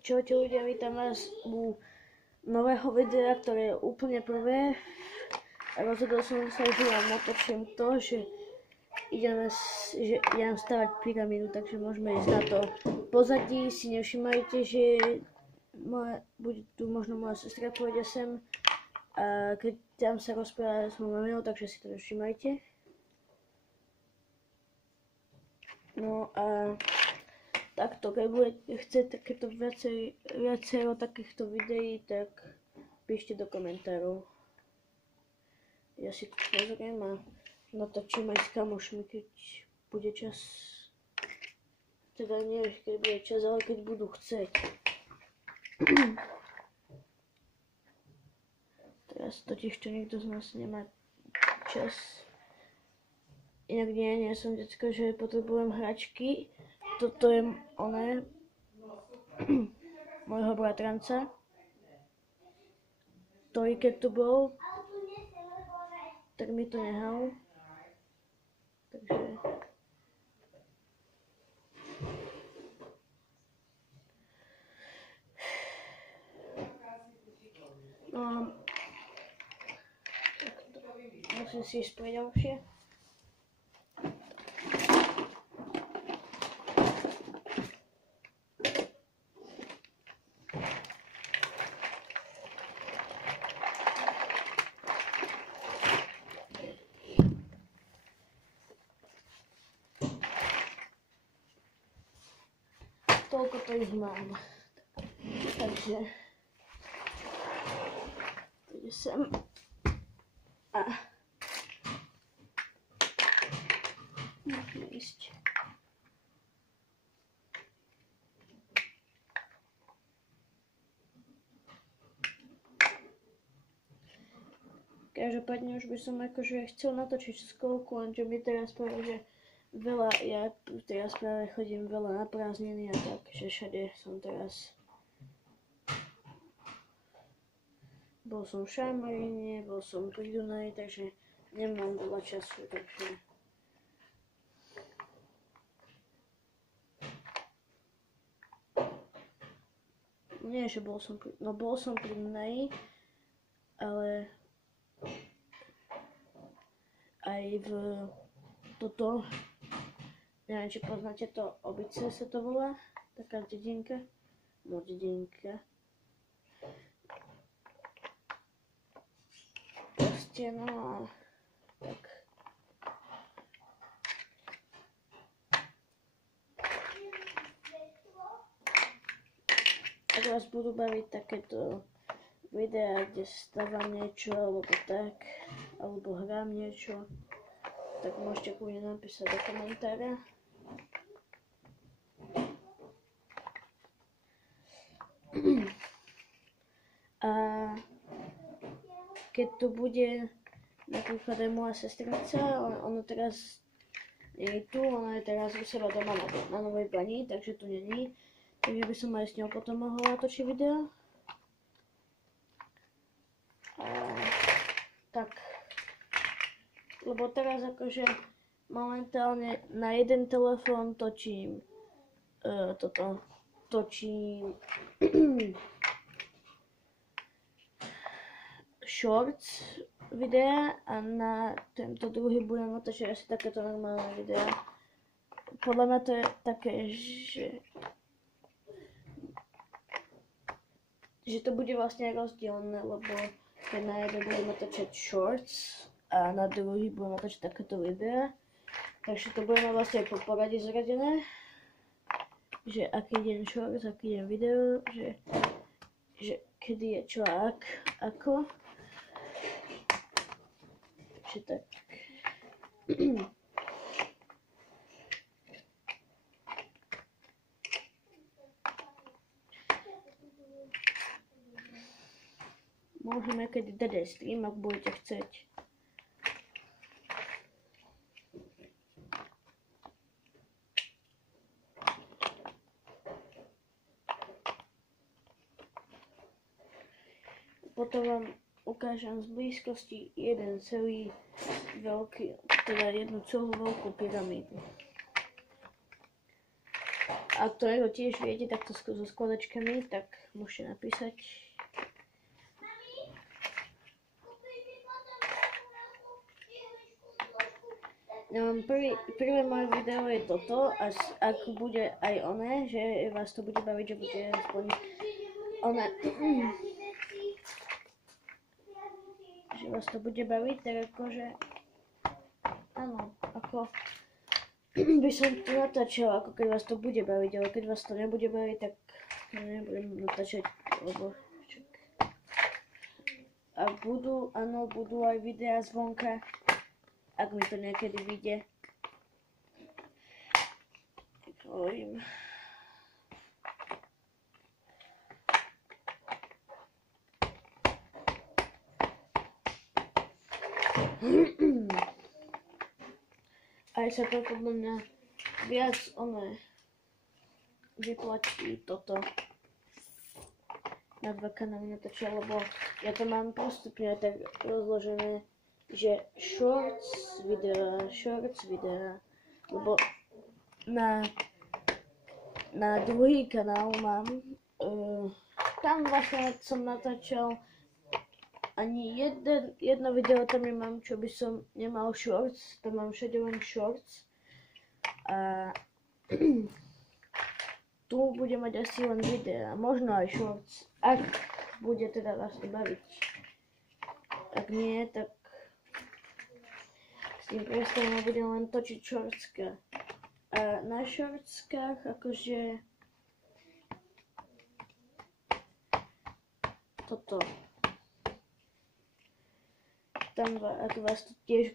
Čaute ľudia, vítam vás u nového videa, ktoré je úplne prvé. Rozhodol som sa, že vám natočím to, že idem stavať pyramídu, takže môžeme ísť na to. V pozadí si nevšimajte, že bude tu možno moja sestra pôjde sem a keď tam sa rozpráva s mojou maminou, takže si to nevšimajte. No a takto, keď budete chcieť takéto viacero takýchto videí, tak píšte do komentárov. Ja si to pozriem a natočím aj s kamošmi, keď bude čas. Teda nie, keď bude čas, ale keď budú chcieť. Teraz totiž to nikto z nás nemá čas. Inak nie som decko, že potrebujem hračky. Toto je oné môjho bratranca, ktorý keď tu bol, tak mi to nehal. Takže no, musím si ísť pre ďalšie. Toľko to ich mám. Takže ide sem a môžeme ísť. Každopádne už by som akože chcel natočiť skolku, lenže mi teraz práve, že ja teraz práve chodím veľa na prázdniny a tak, že všade som teraz. Bol som v Šamaríne, bol som pri Dunaji, takže nemám veľa času, takže nie, že bol som pri Dunaji, ale aj v toto, neviem, či poznáte to, Obice sa to volá, taká dedinka, no dedinka. Proste, no a tak. Ak vás budú baviť takéto videá, kde stávam niečo, alebo tak, alebo hrám niečo, tak môžete kľudne napísať do komentára. A keď tu bude napríklad aj moja sestrica, ona teraz nie je tu, ona je teraz u seba doma na Novej Bani, takže tu není. Takže by som aj s ňou potom mohla natočiť video. A tak. Lebo teraz akože momentálne na jeden telefón točím shorts videa a na tento druhý budem natočiť asi takéto normálne videa. Podľa mňa to je také, že to bude vlastne rozdielne, lebo keď na jeden budem natočiť shorts a na druhý budem natočiť takéto videa. Takže to budeme vlastne po poradí zradené. Že aký deň shorts, aký deň video, že kedy je čo a ako. Takže tak. Môžeme kedy dať aj stream, ak budete chcieť. Potom vám ukážem z blízkosti jeden celý veľký, teda jednu celú veľkú pyramídu. ak to niekto tiež viete takto so skladačkami, tak môžete napísať. Prvé moje video je toto, a ak bude aj oné, že vás to bude baviť, že bude aspoň oné, že vás to bude baviť, tak akože, áno, ako by som to natáčal, ako keď vás to bude baviť, ale keď vás to nebude baviť, tak nebudem natáčať, lebo čak. A budú, áno, budú aj videá zvonka, ak mi to niekedy vyjde. Tak hovorím. Aj sa to podľa mňa viac vyplatí toto na 2 kanály natáčať, lebo ja to mám postupne tak rozložené, že shorts videa, lebo na druhý kanál mám, tam vlastne som natáčal ani jedno video tam nemám, čo by som nemal shorts, tam mám všade len shorts a tu budem mať asi len videa, možno aj shorts, ak bude teda vás to baviť. Ak nie, tak s tým prestanem budem len točiť shortska. A na shortskách akože toto. Tam ak vás to tiež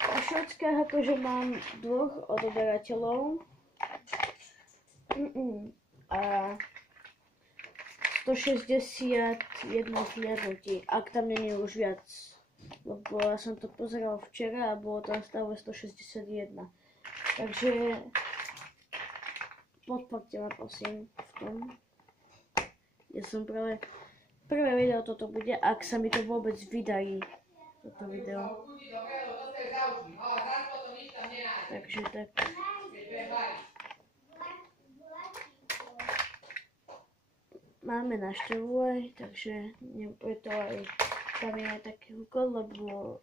na shortskách akože mám 2 odoberateľov a 161 zliadnutí, ak tam nie je už viac, lebo ja som to pozeral včera a bolo tam stále 161, takže podporte ma prosím v tom. Ja som prvé video toto bude, ak sa mi to vôbec vydarí, toto video. Takže tak. Máme návštevu aj, takže preto aj tam je aj taký úkol, lebo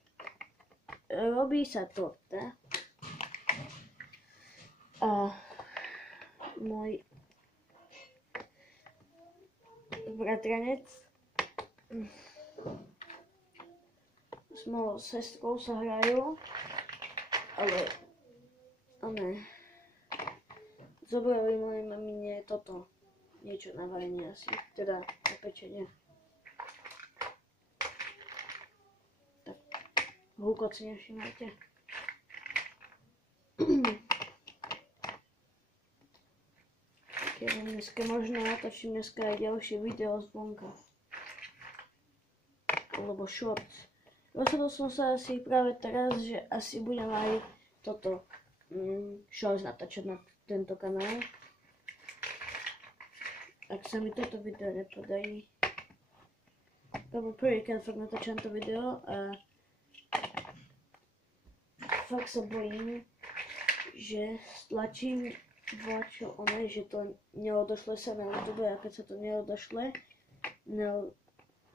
robí sa torta. A môj bratranec s mojou sestrou sa hrajú, ale zobrali mojej mamine toto, niečo na varenie asi, teda na pečenie. Tak, húkot si nevšimajte. Dneska možno natočím aj ďalšie video zvonka. Alebo shorts. Rozhodol som sa asi práve teraz, že asi budem aj toto shorts natáčať na tento kanál. Ak sa mi toto video nepodarí. Lebo prvýkrát fakt natáčam to video a fakt sa bojím, že stlačím vláčo že to neodošle sa na YouTube, a keď sa to neodošle,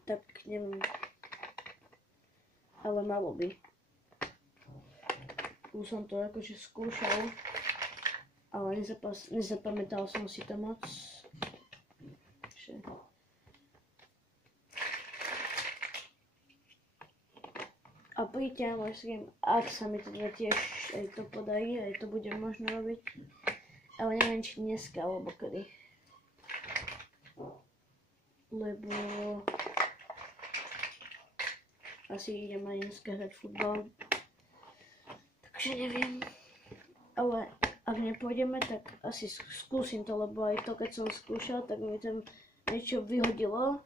tak neviem, ale malo by. Už som to akože skúšal, ale nezapamätal som si to moc. A príďte na môj stream, ak sa mi teda tiež aj to podarí, aj to budem možno robiť. Ale neviem, či dneska, alebo kedy. Lebo asi idem aj dneska hrať futbal. Takže neviem. Ale ak nepôjdeme, tak asi skúsim to, lebo aj to, keď som skúšal, tak mi tam niečo vyhodilo,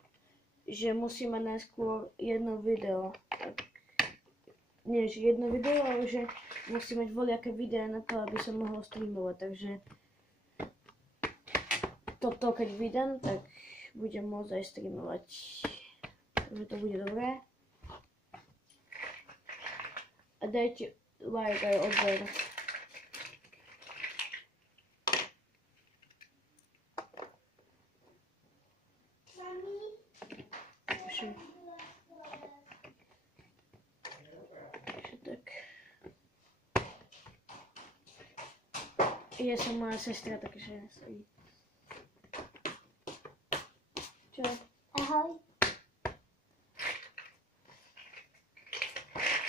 že musíme najskôr jedno video. Tak, nie, že jedno video, ale že musím mať voľaké videá na to, aby som mohol streamovať, takže toto keď vydám, tak budem môcť aj streamovať. Takže to bude dobré. A dajte like aj odber. Takže tak. Je som moja sestra, takže sedí. Čo? Ahoj.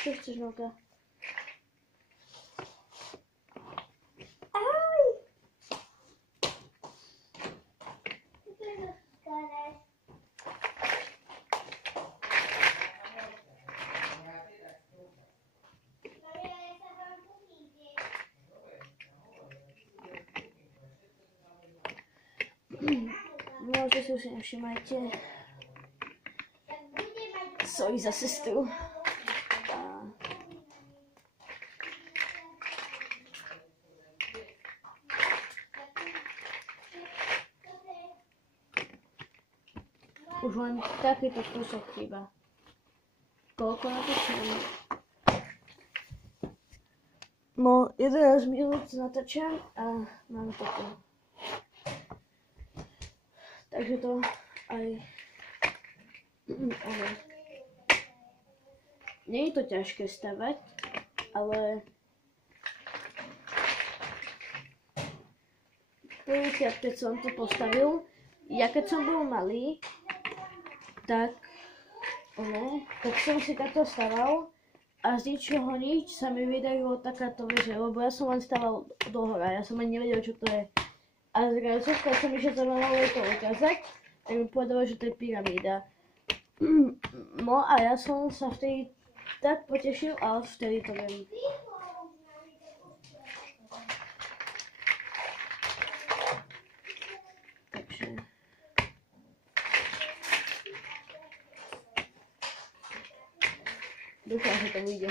Čo chceš, Nolka? Ahoj. Možno si už nevšimajte. Sorry za sestru. Už len takýto kúsok chýba. Koľko natočím? No, 11 minút natáčam a mám toto. Takže to aj... Nie je to ťažké stavať, ale... Prvýkrát, keď som to postavil, ja keď som bol malý, tak som si takto staval a z ničoho nič sa mi vydarilo takáto veže, lebo ja som len staval dohora, ja som ani nevedel, čo to je. A zrazu, keď som išiel za mamou to ukázať, tak mi povedala, že to je pyramída. No a ja som sa vtedy tak potešil, ale vtedy to viem. Takže... Dúfam, že to vyjde.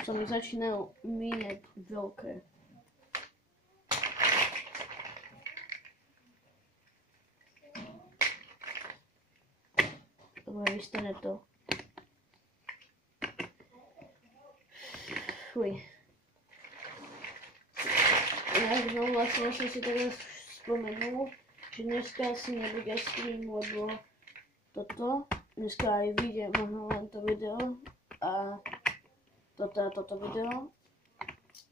Som začínal míňať veľké. Dobre, vystane to. Fuj. Ja znovu vlastne som si teraz spomenul, že dneska asi nebude stream, lebo toto. Dneska aj vyjde možno len to video a toto video,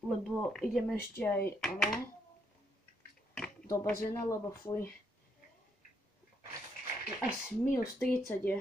lebo idem ešte aj do bazéna, lebo fuj, asi minus 30 je.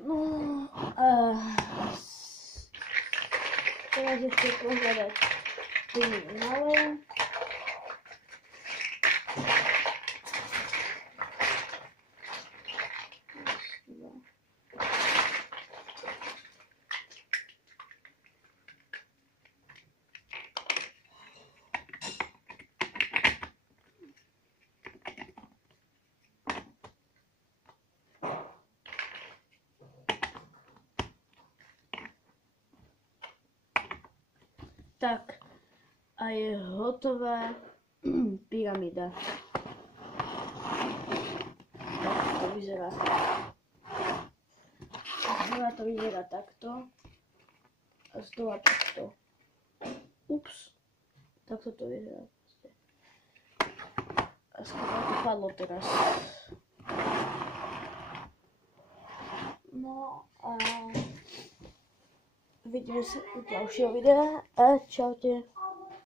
No, teraz ešte pohľadať tie malé. Tak, a je hotová pyramída. Tak to vyzerá. Znova to vyzerá takto. A znova takto. Ups. Takto to vyzerá. A skoro to padlo teraz. No a vidíme sa u ďalšieho videa a čaute.